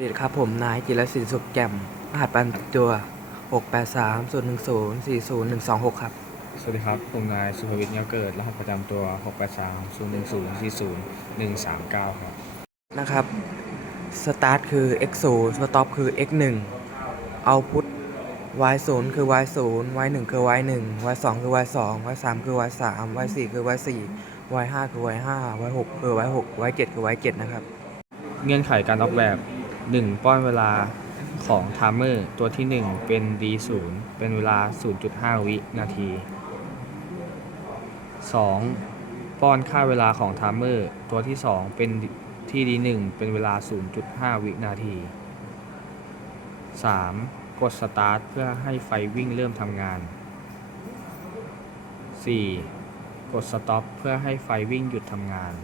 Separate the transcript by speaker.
Speaker 1: สวัสดีครับผมนายจิรศิลป์สุขแจ่มรหัสปันตัว 683 010 40126 ครับ
Speaker 2: สวัสดีครับ ผมนายสุภวิทย์เงาเกิด รหัสประจำตัว 683 010 40 139 ครับ
Speaker 1: นะครับ สตาร์ทคือ x 0สต็อปคือ x 1เอาพุท y 0คือ y 0 y 1คือ y 1 y 2คือ y 2 y 3คือ y 3 y 4คือ y 4 y 5คือ y 5 y 6คือ y 6 y 7คือ y 7นะครับ
Speaker 2: เงื่อนไขการออกแบบ 1 ป้อนเวลาของไทม์เมอร์ตัวที่ 1 เป็น D0 เป็นเวลา 0.5 วินาที 2. ป้อนค่าเวลาของไทม์เมอร์ตัวที่ 2 เป็นที่ D1 เป็นเวลา 0.5 วินาที 3. กดสตาร์ทเพื่อให้ไฟวิ่งเริ่มทำงาน 4. กดสต็อปเพื่อให้ไฟวิ่งหยุดทำงาน